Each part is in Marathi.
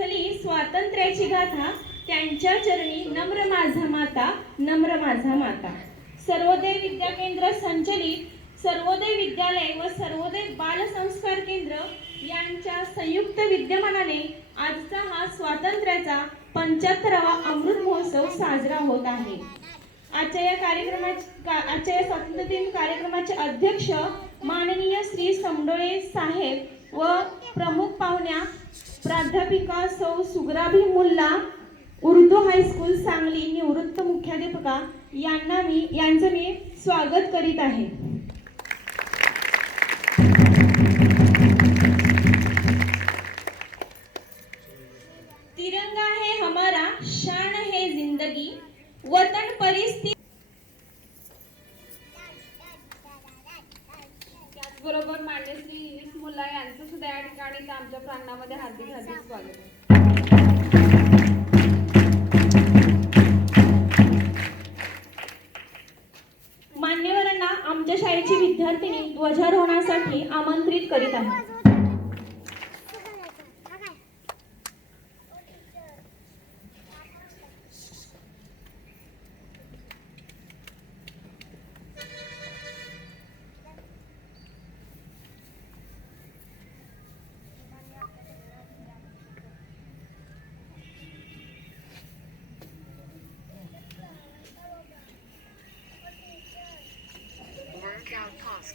झाली स्वातंत्र्याची गाथा त्यांच्या चरणी नम्र माझा माता नम्र माझा माता. सर्वोदय विद्या केंद्र संचलित सर्वोदय विद्यालय व सर्वोदय बाल संस्कार केंद्र यांच्या संयुक्त विद्यमानाने आजचा हा स्वातंत्र्याचा पंच्याहत्तरावा अमृत महोत्सव साजरा होत आहे. आजच्या या कार्यक्रमाचे आजच्या या स्वातंत्र्य दिन कार्यक्रमाचे अध्यक्ष माननीय श्री समडोळे साहेब व प्रमुख पाहुण्या प्राध्यापिका सौ सुग्राभी मुल्ला उर्दू हायस्कूल सांगली निवृत्त मुख्याध्यापका यांना मी यांचं मी स्वागत करीत आहे. तिरंगा है हमारा शान है जिंदगी वतन परिस्थिती सगळ्यांचं आमच्या प्रांगणामध्ये हार्दिक हार्दिक स्वागत आहे. मान्यवरांना आमच्या शाळेची विद्यार्थिनी ध्वजारोहणासाठी आमंत्रित करीत आहे Cloud cost.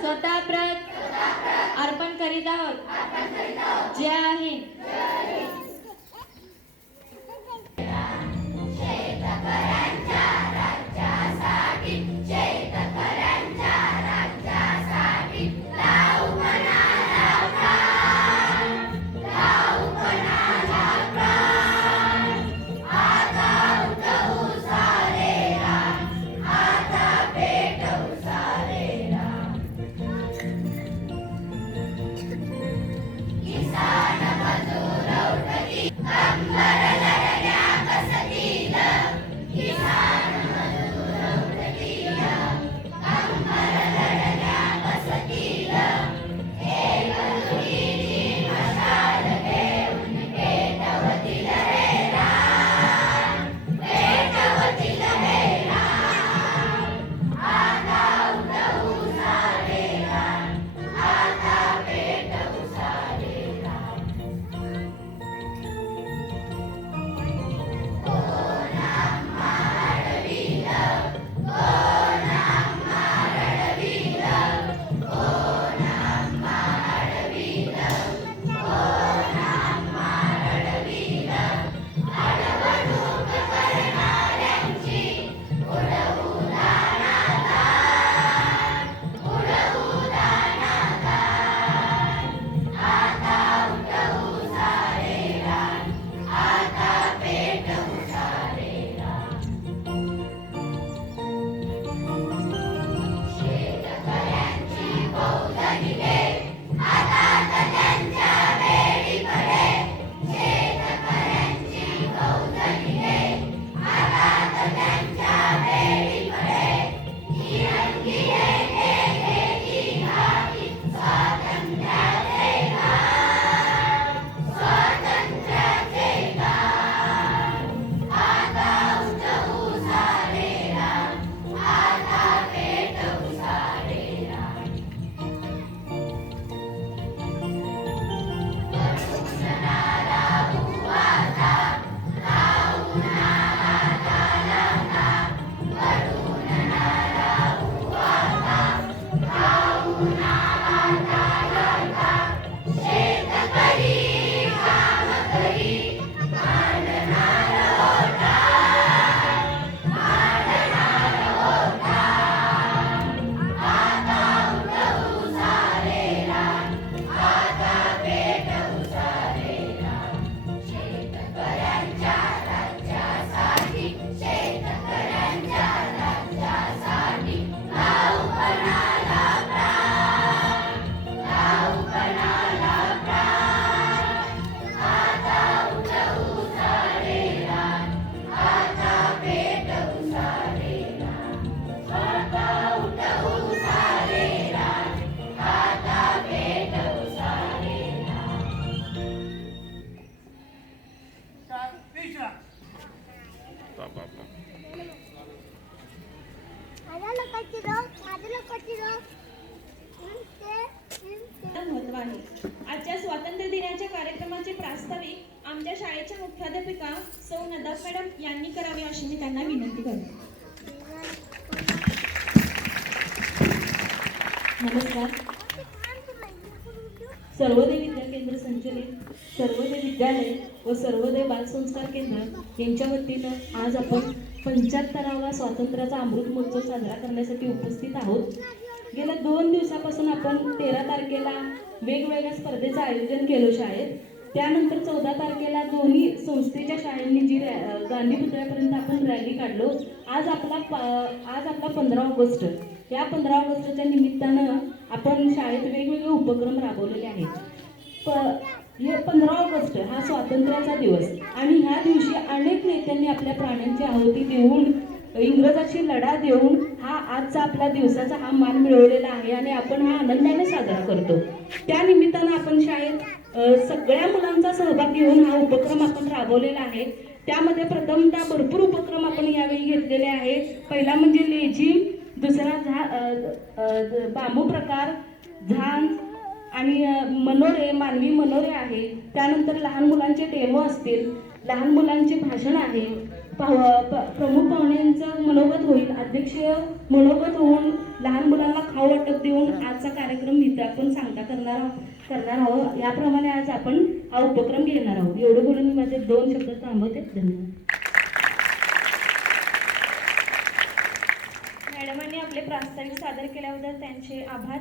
स्वतः प्रत अर्पण करीत आहोत. जय हिंद. आजच्या स्वातंत्र्य दिनाच्या कार्यक्रमाचे प्रास्ताविक आमच्या शाळेच्या मुख्याध्यापिका सौ नदाफ मॅडम यांनी करावे अशी मी त्यांना विनंती करतो. नमस्कार. सर्वोदय विद्या केंद्र संचलित सर्वोदय विद्यालय व सर्वोदय बालसंस्कार केंद्र यांच्या वतीनं आज आपण पंच्याहत्तरावा स्वातंत्र्याचा अमृत महोत्सव साजरा करण्यासाठी उपस्थित आहोत. गेल्या दोन दिवसापासून आपण तेरा तारखेला वेगवेगळ्या स्पर्धेचं आयोजन केलं शाळेत. त्यानंतर चौदा तारखेला दोन्ही संस्थेच्या शाळांनी जी रॅ- गांधी पुतळ्यापर्यंत आपण रॅली काढलो आज आपला प- आज आपला पंधरा ऑगस्ट. या पंधरा ऑगस्टच्या निमित्तानं आपण शाळेत वेगवेगळे उपक्रम राबवलेले आहेत. प हे पंधरा ऑगस्ट हा स्वातंत्र्याचा दिवस. आणि ह्या दिवशी अनेक नेत्यांनी आपल्या प्राण्यांची आहुती देऊन इंग्रजाशी लढा देऊन हा आजचा आपला दिवसाचा हा मान मिळवलेला आहे आणि आपण हा आनंदाने साजरा करतो. त्या निमित्तानं आपण शाळेत सगळ्या मुलांचा सहभाग घेऊन हा उपक्रम आपण राबवलेला आहे. त्यामध्ये प्रथमतः भरपूर उपक्रम आपण यावेळी घेतलेले आहे. पहिला म्हणजे लेझिम दुसरा झा बांबू प्रकार झांज आणि मनोरे मानवी मनोरे आहे. त्यानंतर लहान मुलांचे डेमो असतील. लहान मुलांचे भाषण आहे. प्रमुख पाहुण्यांचं मनोगत होईल. अध्यक्षीय मनोगत होऊन लहान मुलांना खाऊ वाटप देऊन आजचा कार्यक्रम इथं आपण सांगता करणार आहोत- करणार आहोत याप्रमाणे आज आपण हा उपक्रम घेणार आहोत. एवढं बोलून मी माझे दोन शब्द थांबवते. धन्यवाद. मॅडमांनी आपले प्रास्ताविक सादर केल्याबद्दल त्यांचे आभार.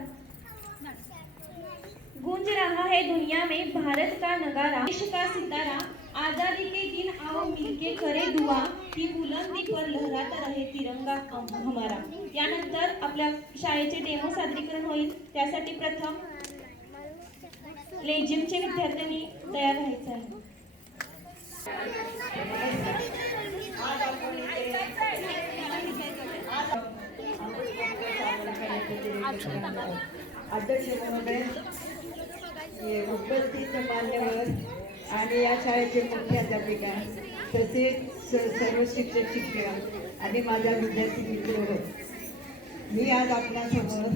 गूंज रहा है दुनिया में भारत का नगारा देश का सितारा आजादी के दिन आओ मिलके करे दुआ की बुलंदी पर लहराता रहे तिरंगा हमारा. यानंतर आपल्या शाळेचे डेमो सादरीकरण होईल. त्यासाठी प्रथम लेजिमचे विद्यार्थ्यांनी तयार व्हायचं आहे. अध्यक्ष महोदय उपस्थित मान्यवर आणि या शाळेचे मुख्याध्यापिका तसेच स- सर्व शिक्षक शिक्षक आणि माझ्या विद्यार्थी मित्र मी आज आपल्यासमोर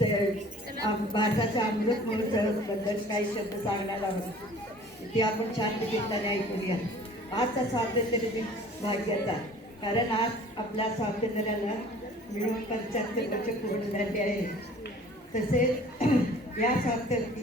भारताचा भारताच्या अमृत महोत्सवाबद्दल काही शब्द सांगणार आहोत. ते आपण शांतचित्ताने ऐकूया. आजचा स्वातंत्र्य दिन भाग्याचा कारण आज आपल्या स्वातंत्र्याला मिळून पंच्याहत्तर वर्ष पूर्ण झाली आहे. तसेच या स्वातंत्र्य